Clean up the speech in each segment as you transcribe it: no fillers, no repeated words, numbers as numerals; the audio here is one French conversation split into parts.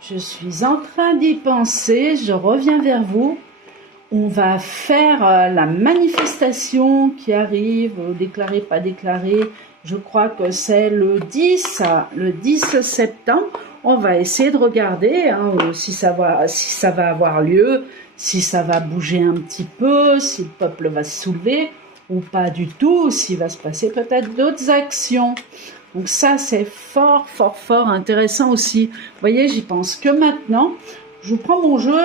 Je suis en train d'y penser, je reviens vers vous. On va faire la manifestation qui arrive, déclarée, pas déclarée. Je crois que c'est le 10 septembre. On va essayer de regarder si ça va avoir lieu, si ça va bouger un petit peu, si le peuple va se soulever ou pas du tout, s'il va se passer peut-être d'autres actions. Donc ça, c'est fort intéressant aussi. Vous voyez, j'y pense que maintenant. Je prends mon jeu,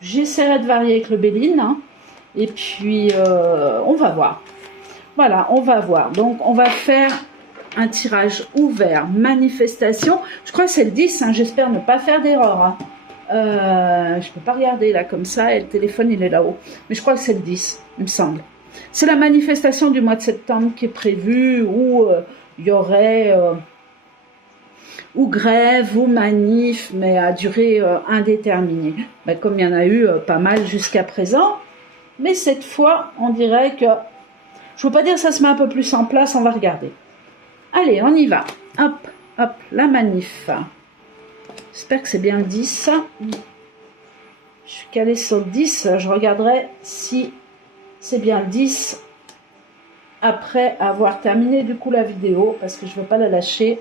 j'essaierai de varier avec le Béline, et puis on va voir. Voilà, on va voir. Donc, on va faire un tirage ouvert, manifestation. Je crois que c'est le 10, j'espère ne pas faire d'erreur. Je ne peux pas regarder là comme ça, et le téléphone il est là-haut. Mais je crois que c'est le 10, il me semble. C'est la manifestation du mois de septembre qui est prévue, où il y aurait ou grève ou manif, mais à durée indéterminée. Ben, comme il y en a eu pas mal jusqu'à présent. Mais cette fois, on dirait que... Je ne veux pas dire que ça se met un peu plus en place, on va regarder. Allez, on y va. Hop, hop, la manif. J'espère que c'est bien le 10. Je suis calée sur le 10. Je regarderai si c'est bien le 10 après avoir terminé du coup la vidéo, parce que je ne veux pas la lâcher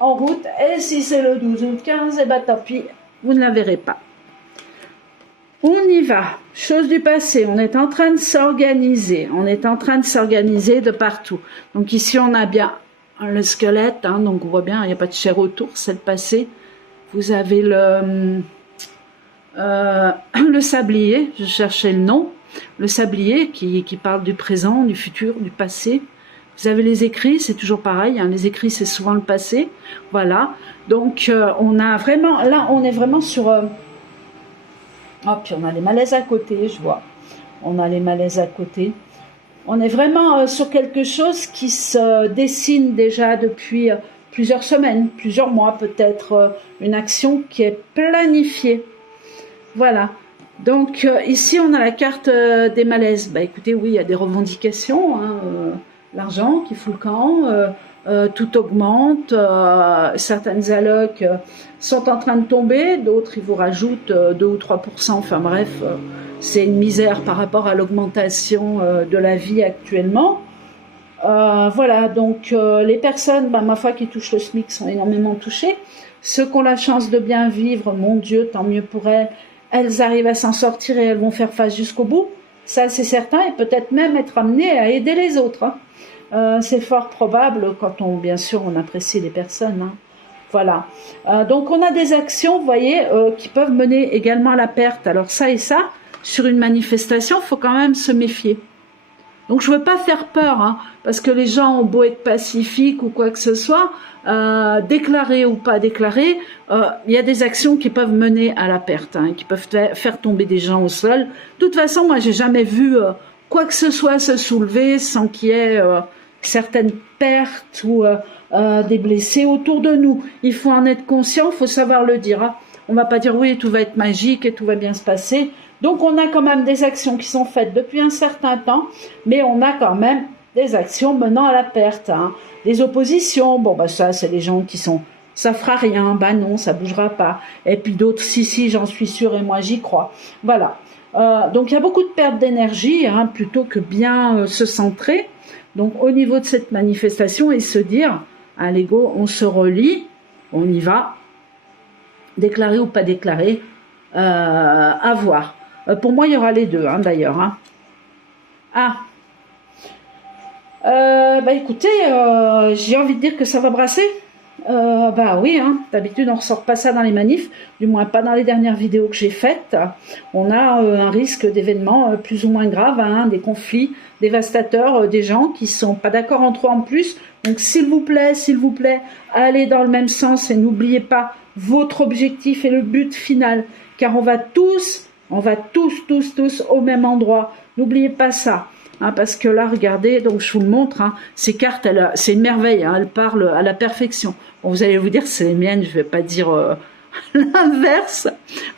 en route. Et si c'est le 12 ou le 15, et bah tant pis, vous ne la verrez pas. On y va. Chose du passé, on est en train de s'organiser. On est en train de s'organiser de partout. Donc ici, on a bien le squelette. Donc on voit bien, il n'y a pas de chair autour, c'est le passé. Vous avez le sablier, je cherchais le nom. Le sablier qui parle du présent, du futur, du passé. Vous avez les écrits, c'est toujours pareil. Les écrits, c'est souvent le passé. Voilà. Donc on a vraiment, là, on est vraiment sur... Oh, puis on a les malaises à côté, je vois. On a les malaises à côté. On est vraiment sur quelque chose qui se dessine déjà depuis plusieurs semaines, plusieurs mois peut-être. Une action qui est planifiée. Voilà. Donc ici, on a la carte des malaises. Bah écoutez, oui, il y a des revendications. L'argent qui fout le camp. Tout augmente, certaines allocs sont en train de tomber, d'autres ils vous rajoutent 2 ou 3%, enfin bref, c'est une misère par rapport à l'augmentation de la vie actuellement. Voilà, donc les personnes, ma foi, qui touchent le SMIC sont énormément touchées. Ceux qui ont la chance de bien vivre, mon Dieu, tant mieux pour elles, elles arrivent à s'en sortir et elles vont faire face jusqu'au bout, ça c'est certain, et peut-être même être amenées à aider les autres. C'est fort probable quand bien sûr on apprécie les personnes. Voilà. Donc on a des actions, vous voyez, qui peuvent mener également à la perte. Alors ça et ça, sur une manifestation, il faut quand même se méfier. Donc je ne veux pas faire peur, parce que les gens ont beau être pacifiques ou quoi que ce soit, déclarés ou pas déclarés, il y a des actions qui peuvent mener à la perte, qui peuvent faire tomber des gens au sol. De toute façon, moi j'ai jamais vu quoi que ce soit se soulever sans qu'il y ait certaines pertes ou des blessés autour de nous. Il faut en être conscient, il faut savoir le dire. On ne va pas dire oui, tout va être magique et tout va bien se passer. Donc on a quand même des actions qui sont faites depuis un certain temps, mais on a quand même des actions menant à la perte. Des oppositions, bon ça c'est les gens qui sont, ça fera rien, non, ça bougera pas. Et puis d'autres, si, j'en suis sûre et moi j'y crois. Voilà. Donc il y a beaucoup de perte d'énergie, plutôt que bien se centrer. Donc au niveau de cette manifestation et se dire, l'ego, on se relie, on y va, déclaré ou pas déclaré, à voir. Pour moi, il y aura les deux, d'ailleurs. Écoutez, j'ai envie de dire que ça va brasser. Oui, d'habitude on ressort pas ça dans les manifs, du moins pas dans les dernières vidéos que j'ai faites. On a un risque d'événements plus ou moins graves, des conflits dévastateurs, des gens qui sont pas d'accord entre eux en plus. Donc s'il vous plaît, allez dans le même sens et n'oubliez pas votre objectif et le but final, car on va tous au même endroit. N'oubliez pas ça. Parce que là, regardez, donc je vous le montre, ces cartes, c'est une merveille, elles parlent à la perfection. Bon, vous allez vous dire, c'est les miennes, je vais pas dire l'inverse.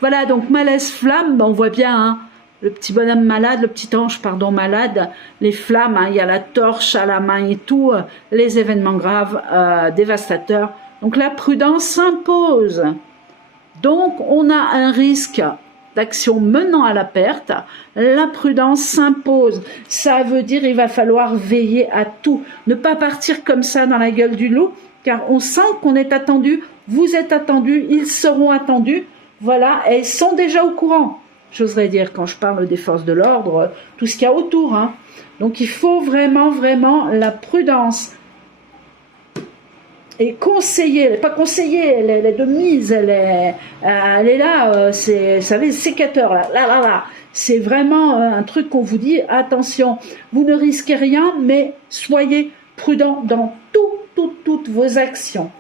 Voilà, donc malaise flamme, on voit bien le petit bonhomme malade, le petit ange, malade, les flammes, il y a la torche à la main et tout, les événements graves, dévastateurs, Donc la prudence s'impose. Donc on a un risque d'action menant à la perte. La prudence s'impose. Ça veut dire il va falloir veiller à tout. Ne pas partir comme ça dans la gueule du loup, car on sent qu'on est attendu. Vous êtes attendus, ils seront attendus. Voilà, et ils sont déjà au courant. J'oserais dire, quand je parle des forces de l'ordre, tout ce qu'il y a autour. Hein. Donc il faut vraiment, vraiment la prudence. Et conseiller, pas conseiller, elle est de mise, elle est là, c'est, vous savez, sécateur, là. C'est vraiment un truc qu'on vous dit, attention, vous ne risquez rien, mais soyez prudent dans toutes vos actions.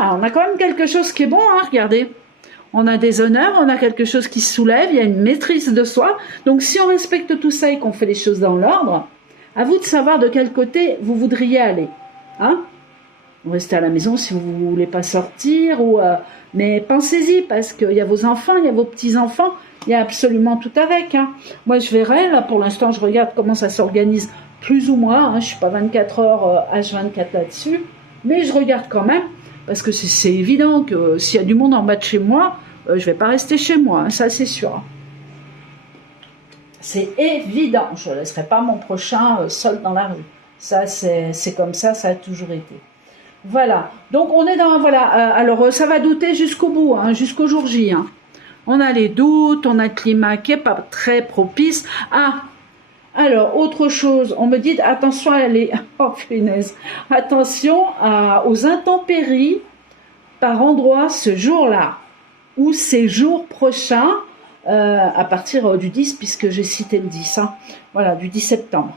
Ah, on a quand même quelque chose qui est bon, hein, regardez. On a des honneurs, on a quelque chose qui soulève, il y a une maîtrise de soi. Donc si on respecte tout ça et qu'on fait les choses dans l'ordre, à vous de savoir de quel côté vous voudriez aller. Hein? Vous restez à la maison si vous ne voulez pas sortir, mais pensez-y, parce qu'il y a vos enfants, il y a vos petits-enfants, il y a absolument tout avec. Hein. Moi je verrai, là pour l'instant je regarde comment ça s'organise plus ou moins, hein. Je ne suis pas 24 heures H24 là-dessus, mais je regarde quand même, parce que c'est évident que s'il y a du monde en bas de chez moi, je ne vais pas rester chez moi, hein, ça c'est sûr. C'est évident, je ne laisserai pas mon prochain seul dans la rue. Ça c'est comme ça a toujours été. Voilà, donc on est dans, voilà, alors ça va douter jusqu'au bout, hein, jusqu'au jour J. Hein. On a les doutes, on a le climat qui n'est pas très propice. Ah, alors autre chose, on me dit attention à les, oh punaise, attention aux intempéries par endroit ce jour-là, ou ces jours prochains, à partir du 10, puisque j'ai cité le 10, hein, voilà, du 10 septembre.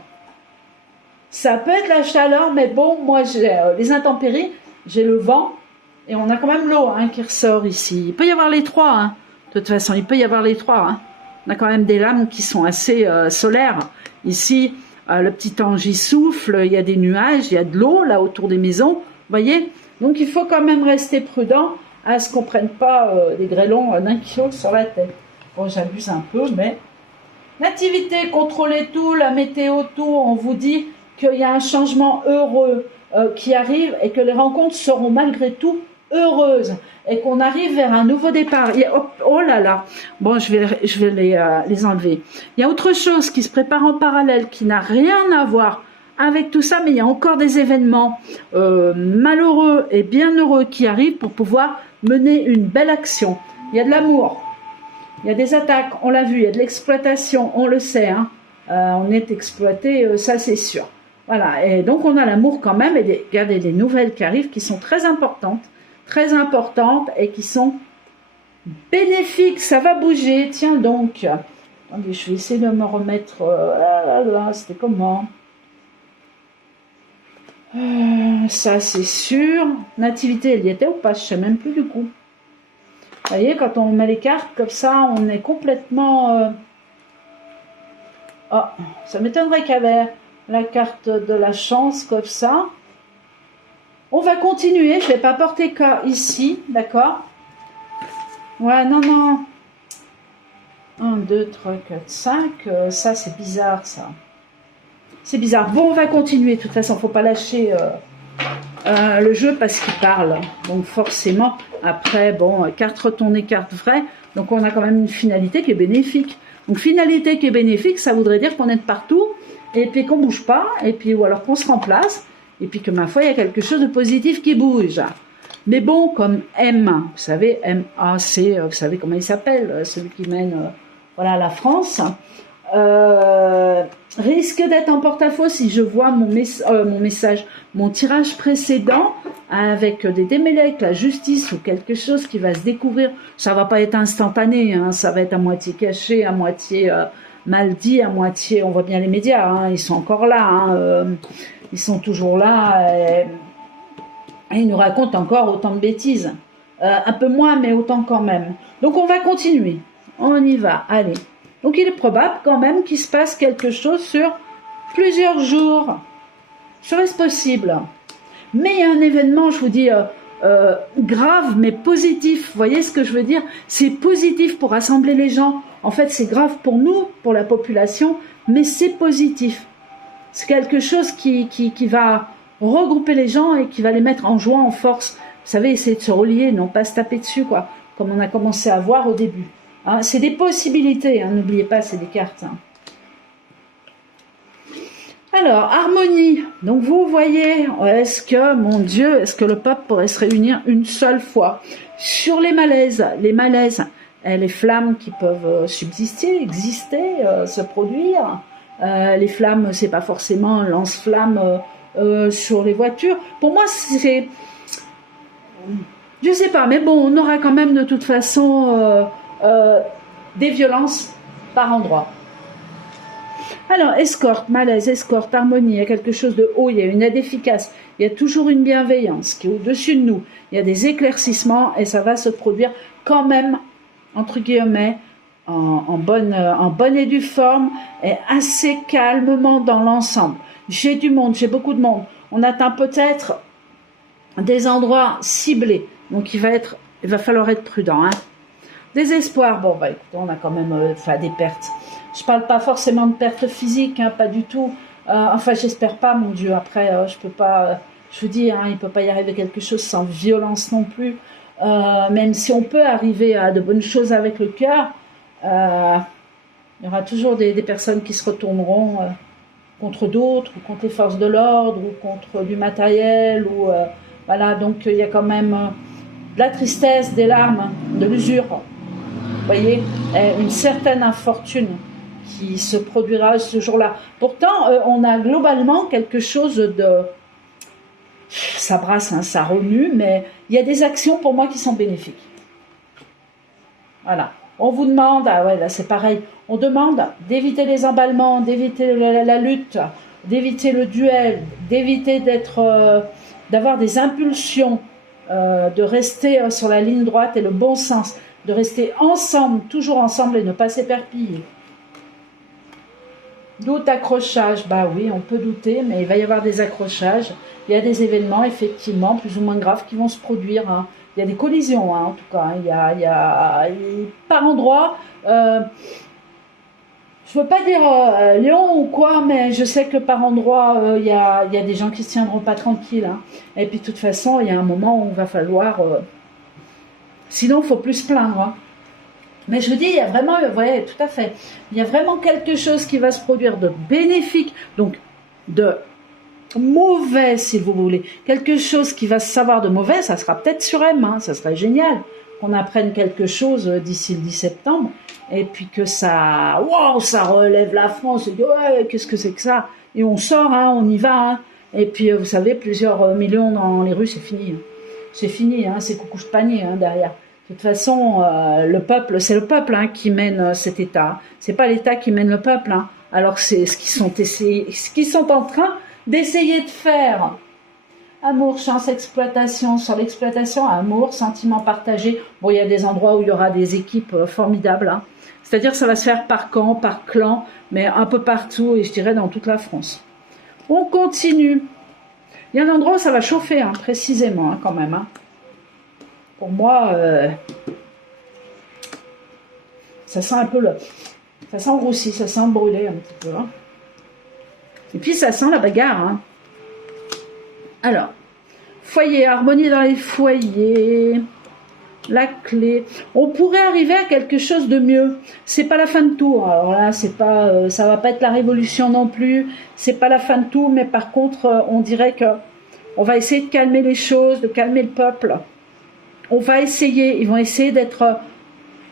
Ça peut être la chaleur, mais bon, moi, j'ai les intempéries, j'ai le vent, et on a quand même l'eau hein, qui ressort ici. Il peut y avoir les trois, hein. De toute façon, il peut y avoir les trois. Hein. On a quand même des lames qui sont assez solaires. Ici, le petit ange y souffle, il y a des nuages, il y a de l'eau là autour des maisons, vous voyez. Donc il faut quand même rester prudent à ce qu'on ne prenne pas des grêlons d'1 kilo sur la tête. Bon, j'abuse un peu, mais... Nativité, contrôlez tout, la météo, tout, on vous dit... qu'il y a un changement heureux qui arrive et que les rencontres seront malgré tout heureuses et qu'on arrive vers un nouveau départ. Oh là là, bon, je vais les enlever. Il y a autre chose qui se prépare en parallèle qui n'a rien à voir avec tout ça, mais il y a encore des événements malheureux et bien heureux qui arrivent pour pouvoir mener une belle action. Il y a de l'amour, il y a des attaques, on l'a vu, il y a de l'exploitation, on le sait, hein. On est exploité, ça c'est sûr. Voilà, et donc on a l'amour quand même, et regardez des nouvelles qui arrivent qui sont très importantes et qui sont bénéfiques, ça va bouger, tiens donc. Attendez, je vais essayer de me remettre, c'était comment ça c'est sûr, Nativité elle y était ou pas, je sais même plus du coup. Vous voyez, quand on met les cartes comme ça, on est complètement... Oh, ça m'étonnerait qu'il y avait... la carte de la chance comme ça. On va continuer, je ne vais pas porter cas ici, d'accord? Ouais, non. 1, 2, 3, 4, 5, ça c'est bizarre ça. C'est bizarre. Bon, on va continuer, de toute façon, il ne faut pas lâcher le jeu parce qu'il parle. Donc forcément, après, bon, carte retournée, carte vraie, donc on a quand même une finalité qui est bénéfique. Donc finalité qui est bénéfique, ça voudrait dire qu'on est de partout, et puis qu'on ne bouge pas, et puis ou alors qu'on se remplace, et puis que ma foi, il y a quelque chose de positif qui bouge. Mais bon, comme M, vous savez, M-A-C, vous savez comment il s'appelle, celui qui mène voilà, la France, risque d'être en porte-à-faux si je vois mon tirage précédent, avec des démêlés avec la justice ou quelque chose qui va se découvrir. Ça ne va pas être instantané, hein, ça va être à moitié caché, à moitié... mal dit, à moitié, on voit bien les médias, hein, ils sont encore là, hein, ils sont toujours là, et ils nous racontent encore autant de bêtises, un peu moins, mais autant quand même. Donc on va continuer, on y va, allez. Donc il est probable quand même qu'il se passe quelque chose sur plusieurs jours, serait-ce possible? Mais il y a un événement, je vous dis, grave mais positif, vous voyez ce que je veux dire? C'est positif pour rassembler les gens. En fait, c'est grave pour nous, pour la population, mais c'est positif. C'est quelque chose qui va regrouper les gens et qui va les mettre en joie, en force. savez, essayer de se relier, non pas se taper dessus, quoi, comme on a commencé à voir au début. Hein, c'est des possibilités, hein, n'oubliez pas, c'est des cartes. Hein. Alors, harmonie. Donc, vous voyez, est-ce que, mon Dieu, est-ce que le peuple pourrait se réunir une seule fois? Sur les malaises, les flammes qui peuvent subsister, exister, se produire. Les flammes, c'est pas forcément lance-flammes sur les voitures. Pour moi, c'est... Je sais pas, mais bon, on aura quand même de toute façon des violences par endroits. Alors, escorte, malaise, escorte, harmonie, il y a quelque chose de haut, il y a une aide efficace, il y a toujours une bienveillance qui est au-dessus de nous, il y a des éclaircissements et ça va se produire quand même, entre guillemets, en bonne et due forme et assez calmement dans l'ensemble. J'ai du monde, j'ai beaucoup de monde. On atteint peut-être des endroits ciblés, donc il va falloir être prudent. Hein. Désespoir, bon, bah, écoutez, on a quand même des pertes. Je parle pas forcément de pertes physiques, hein, pas du tout. Enfin, j'espère pas, mon Dieu. Après, je peux pas. Je vous dis, hein, il peut pas y arriver quelque chose sans violence non plus. Même si on peut arriver à de bonnes choses avec le cœur, il y aura toujours des personnes qui se retourneront contre d'autres, ou contre les forces de l'ordre, ou contre du matériel, ou voilà. Donc, il y a quand même de la tristesse, des larmes, de l'usure. Vous voyez, une certaine infortune qui se produira ce jour-là. Pourtant, on a globalement quelque chose de... Ça brasse, hein, ça remue, mais il y a des actions pour moi qui sont bénéfiques. Voilà. On vous demande, ah ouais, là c'est pareil, on demande d'éviter les emballements, d'éviter la lutte, d'éviter le duel, d'éviter d'avoir des impulsions, de rester sur la ligne droite et le bon sens, de rester ensemble, toujours ensemble et ne pas s'éperpiller. Doute, accrochage, bah oui, on peut douter, mais il va y avoir des accrochages. Il y a des événements, effectivement, plus ou moins graves qui vont se produire. Hein. Il y a des collisions, hein, en tout cas. Il y a par endroits, je ne veux pas dire Lyon ou quoi, mais je sais que par endroits, il y a des gens qui ne se tiendront pas tranquilles. Hein. Et puis, de toute façon, il y a un moment où il va falloir... sinon, il ne faut plus se plaindre. Hein. Mais je vous dis, il y a vraiment, ouais, tout à fait, il y a vraiment quelque chose qui va se produire de bénéfique, donc de mauvais, si vous voulez. Quelque chose qui va se savoir de mauvais, ça sera peut-être sur M, hein, ça serait génial qu'on apprenne quelque chose d'ici le 10 septembre, et puis que ça, wow, ça relève la France, et ouais, qu'est-ce que c'est que ça? Et on sort, hein, on y va, hein. Et puis vous savez, plusieurs millions dans les rues, c'est fini. Hein. C'est fini, hein, c'est coucou de panier hein, derrière. De toute façon, le peuple, c'est le peuple hein, qui mène cet État. C'est pas l'État qui mène le peuple. Hein. Alors c'est ce qu'ils sont en train d'essayer de faire. Amour, chance, exploitation. Sur l'exploitation, amour, sentiment partagé. Bon, il y a des endroits où il y aura des équipes formidables. Hein. C'est-à-dire que ça va se faire par camp, par clan, mais un peu partout, et je dirais dans toute la France. On continue. Il y a un endroit où ça va chauffer, hein, précisément, hein, quand même. Hein. Pour moi, ça sent un peu ça sent roussi, ça sent brûlé un petit peu. Hein. Et puis ça sent la bagarre. Hein. Alors, foyer, harmonie dans les foyers, la clé. On pourrait arriver à quelque chose de mieux. C'est pas la fin de tout. Alors là, c'est pas, ça va pas être la révolution non plus. C'est pas la fin de tout, mais par contre, on dirait que on va essayer de calmer les choses, de calmer le peuple. On va essayer, ils vont essayer d'être,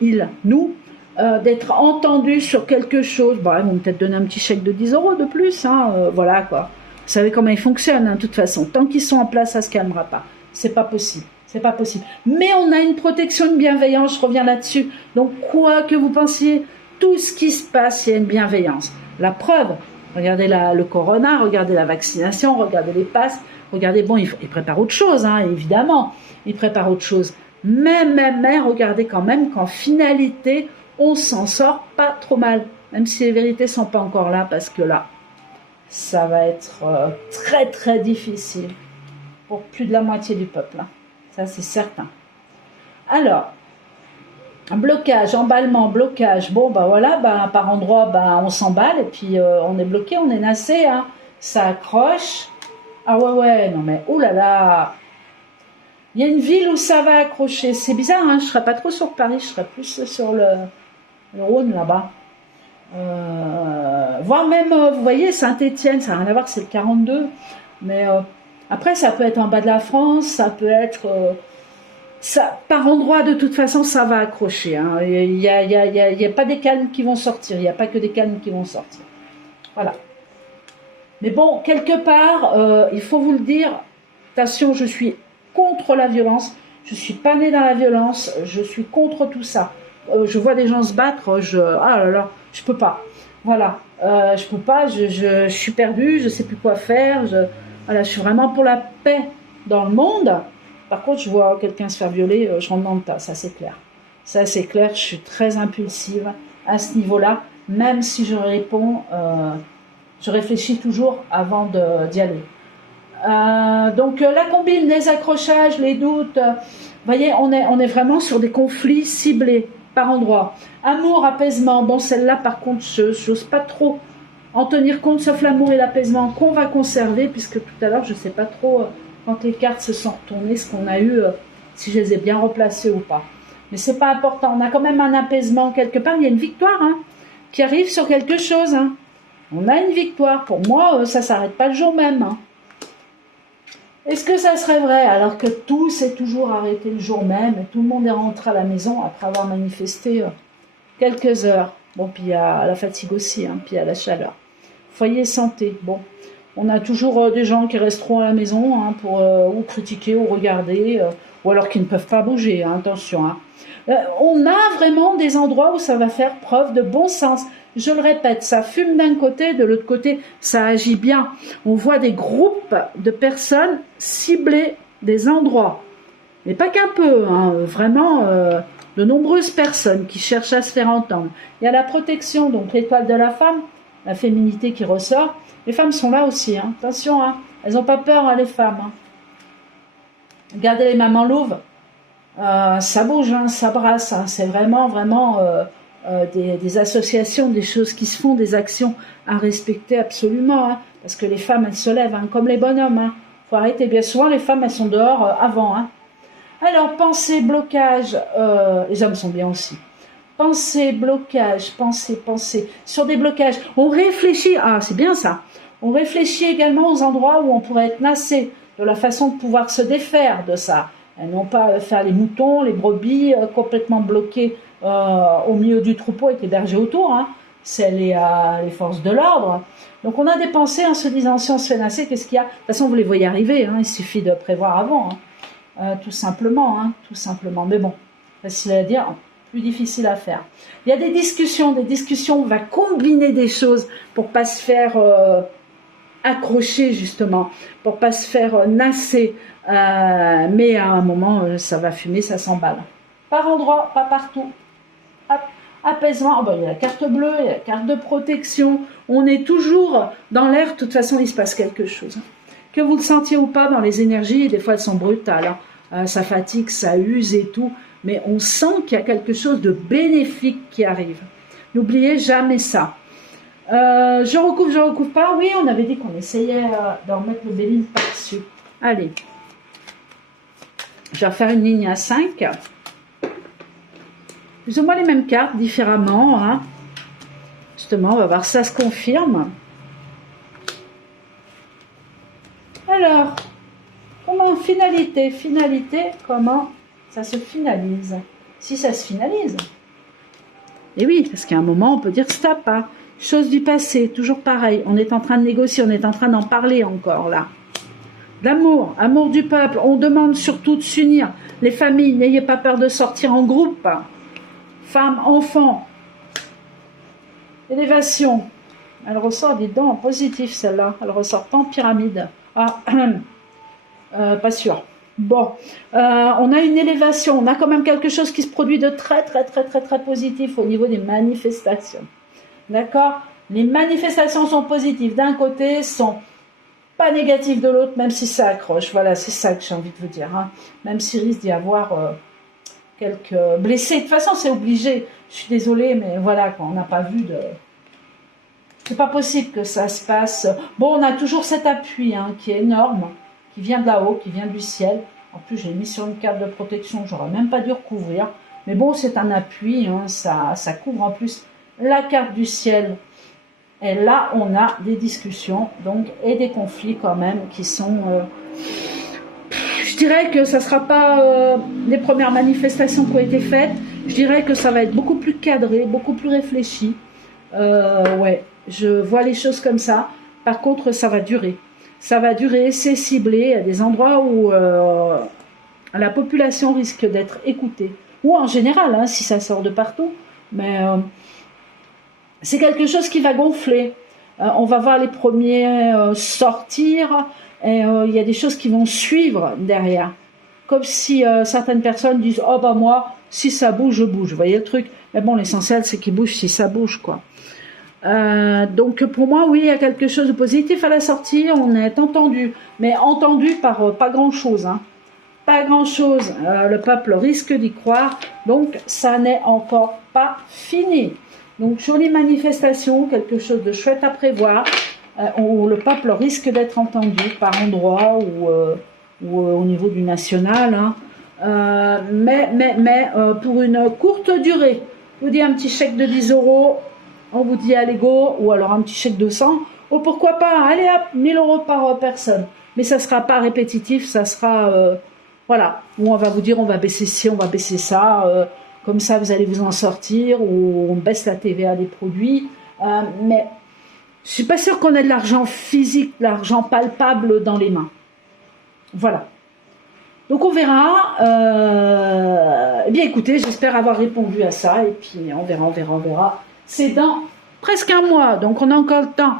d'être entendus sur quelque chose. Bon, ils vont peut-être donner un petit chèque de 10 € de plus, hein, voilà quoi. Vous savez comment ils fonctionnent, hein, de toute façon. Tant qu'ils sont en place, ça ne se calmera pas. C'est pas possible. C'est pas possible. Mais on a une protection, une bienveillance, je reviens là-dessus. Donc, quoi que vous pensiez, tout ce qui se passe, il y a une bienveillance. La preuve, regardez le corona, regardez la vaccination, regardez les passes, regardez, bon, ils préparent autre chose, hein, évidemment. Ils préparent autre chose. Mais, regardez quand même qu'en finalité, on s'en sort pas trop mal. Même si les vérités sont pas encore là, parce que là, ça va être très très difficile pour plus de la moitié du peuple. Hein. Ça, c'est certain. Alors, blocage, emballement, blocage. Bon, bah voilà, bah, par endroit, bah, on s'emballe et puis on est bloqué, on est nassé. Hein. Ça accroche. Ah ouais, non mais, oulala. Il y a une ville où ça va accrocher. C'est bizarre, hein, je ne serais pas trop sur Paris, je serais plus sur le Rhône là-bas. Voire même, vous voyez, Saint-Étienne, ça n'a rien à voir, c'est le 42. Mais après, ça peut être en bas de la France, ça peut être... ça, par endroit, de toute façon, ça va accrocher. Hein. Il n'y a pas des calmes qui vont sortir, il n'y a pas que des calmes qui vont sortir. Voilà. Mais bon, quelque part, il faut vous le dire, attention, je suis contre la violence, je ne suis pas née dans la violence, je suis contre tout ça. Je vois des gens se battre, ah là là, je peux pas. Voilà, je peux pas, je suis perdue, je ne sais plus quoi faire. Voilà, je suis vraiment pour la paix dans le monde. Par contre, je vois quelqu'un se faire violer, je rentre dans le tas, ça c'est clair. Ça c'est clair, je suis très impulsive à ce niveau-là, même si je réponds, je réfléchis toujours avant d'y aller. Donc la combine, les accrochages, les doutes, vous voyez, on est vraiment sur des conflits ciblés par endroit. Amour, apaisement, bon celle-là par contre, je n'ose pas trop en tenir compte, sauf l'amour et l'apaisement qu'on va conserver, puisque tout à l'heure, je ne sais pas trop quand les cartes se sont retournées, ce qu'on a eu, si je les ai bien replacées ou pas. Mais c'est pas important, on a quand même un apaisement quelque part, il y a une victoire hein, qui arrive sur quelque chose. Hein. On a une victoire, pour moi, ça ne s'arrête pas le jour même. Hein. Est-ce que ça serait vrai alors que tout s'est toujours arrêté le jour même et tout le monde est rentré à la maison après avoir manifesté quelques heures. Bon, puis il y a la fatigue aussi, hein, puis il y a la chaleur. Foyer santé, bon. On a toujours des gens qui resteront à la maison hein, pour ou critiquer ou regarder, ou alors qui ne peuvent pas bouger, hein, attention. Hein. On a vraiment des endroits où ça va faire preuve de bon sens. Je le répète, ça fume d'un côté, de l'autre côté, ça agit bien. On voit des groupes de personnes cibler des endroits. Mais pas qu'un peu, hein, vraiment de nombreuses personnes qui cherchent à se faire entendre. Il y a la protection, donc l'étoile de la femme, la féminité qui ressort. Les femmes sont là aussi, hein. Attention, hein. Elles n'ont pas peur, hein, les femmes. Hein. Regardez les mamans louves, ça bouge, hein, ça brasse. Hein. C'est vraiment des associations, des choses qui se font, des actions à respecter absolument. Hein. Parce que les femmes, elles se lèvent, hein, comme les bonhommes. Hein. Faut arrêter. Bien souvent, les femmes, elles sont dehors avant. Hein. Alors, pensée, blocage, les hommes sont bien aussi. Pensée, blocage, pensée. Sur des blocages, on réfléchit, ah c'est bien ça, on réfléchit également aux endroits où on pourrait être nassé, de la façon de pouvoir se défaire de ça. Et non pas faire les moutons, les brebis, complètement bloqués au milieu du troupeau avec les bergers autour, hein. C'est les forces de l'ordre. Donc on a des pensées en se disant, si on se fait nasser, qu'est-ce qu'il y a? De toute façon, vous les voyez arriver, hein, il suffit de prévoir avant, hein. Tout simplement, hein, tout simplement. Mais bon, facile à dire, plus difficile à faire. Il y a des discussions, on va combiner des choses pour pas se faire accrocher justement, pour pas se faire nasser, mais à un moment ça va fumer, ça s'emballe. Par endroit, pas partout. Hop. Apaisement, oh ben, il y a la carte bleue, il y a la carte de protection, on est toujours dans l'air, de toute façon il se passe quelque chose. Que vous le sentiez ou pas dans les énergies, des fois elles sont brutales, hein. Ça fatigue, ça use et tout, mais on sent qu'il y a quelque chose de bénéfique qui arrive. N'oubliez jamais ça. Je recouvre pas. Oui, on avait dit qu'on essayait de remettre le béline par-dessus. Allez. Je vais refaire une ligne à 5. Plus ou moins les mêmes cartes, différemment. Hein. Justement, on va voir si ça se confirme. Alors, comment finalité, comment ça se finalise? Si ça se finalise. Et oui, parce qu'à un moment, on peut dire stop. Hein. Chose du passé, toujours pareil. On est en train de négocier, on est en train d'en parler encore là. D'amour, amour du peuple. On demande surtout de s'unir. Les familles, n'ayez pas peur de sortir en groupe. Femmes, enfants. Élévation. Elle ressort, dites donc, en positif celle-là. Elle ressort pas en pyramide. Ah, pas sûr. Bon, on a une élévation, on a quand même quelque chose qui se produit de très positif au niveau des manifestations. D'accord? Les manifestations sont positives d'un côté, sont pas négatives de l'autre, même si ça accroche. Voilà, c'est ça que j'ai envie de vous dire. Hein. Même s'il risque d'y avoir quelques blessés. De toute façon, c'est obligé. Je suis désolée, mais voilà, quand on n'a pas vu de... C'est pas possible que ça se passe. Bon, on a toujours cet appui hein, qui est énorme, qui vient de là-haut, qui vient du ciel. En plus, j'ai mis sur une carte de protection, j'aurais même pas dû recouvrir. Mais bon, c'est un appui, hein, ça couvre en plus la carte du ciel. Et là, on a des discussions donc, et des conflits quand même qui sont... je dirais que ça ne sera pas les premières manifestations qui ont été faites. Je dirais que ça va être beaucoup plus cadré, beaucoup plus réfléchi. Ouais, je vois les choses comme ça. Par contre, ça va durer. Ça va durer, c'est ciblé à des endroits où la population risque d'être écoutée. Ou en général, hein, si ça sort de partout. Mais c'est quelque chose qui va gonfler. On va voir les premiers sortir. Et il y a des choses qui vont suivre derrière. Comme si certaines personnes disent « Oh bah moi, si ça bouge, je bouge. » Vous voyez le truc? Mais bon, l'essentiel, c'est qu'il bouge si ça bouge, quoi. Donc pour moi, oui, il y a quelque chose de positif à la sortie. On est entendu, mais entendu par pas grand-chose. Hein. Pas grand-chose. Le peuple risque d'y croire. Donc ça n'est encore pas fini. Donc jolie manifestation, quelque chose de chouette à prévoir. Où le peuple risque d'être entendu par endroits ou au niveau du national. Hein. Mais pour une courte durée. Je vous dis un petit chèque de 10 €. On vous dit allez go, ou alors un petit chèque de 100, ou pourquoi pas, allez hop, 1000 € par personne. Mais ça ne sera pas répétitif, ça sera, voilà, où on va vous dire on va baisser ci, on va baisser ça, comme ça vous allez vous en sortir, ou on baisse la TVA des produits. Mais je ne suis pas sûre qu'on ait de l'argent physique, de l'argent palpable dans les mains. Voilà. Donc on verra. Eh bien écoutez, j'espère avoir répondu à ça, et puis on verra. C'est dans presque un mois, donc on a encore le temps.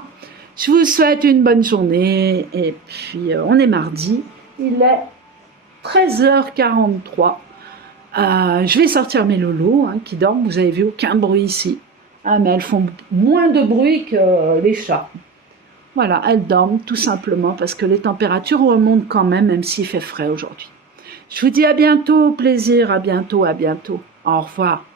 Je vous souhaite une bonne journée, et puis on est mardi, il est 13h43. Je vais sortir mes loulous hein, qui dorment, vous avez vu aucun bruit ici. Ah mais elles font moins de bruit que les chats. Voilà, elles dorment tout simplement parce que les températures remontent quand même s'il fait frais aujourd'hui. Je vous dis à bientôt, au plaisir, à bientôt. Au revoir.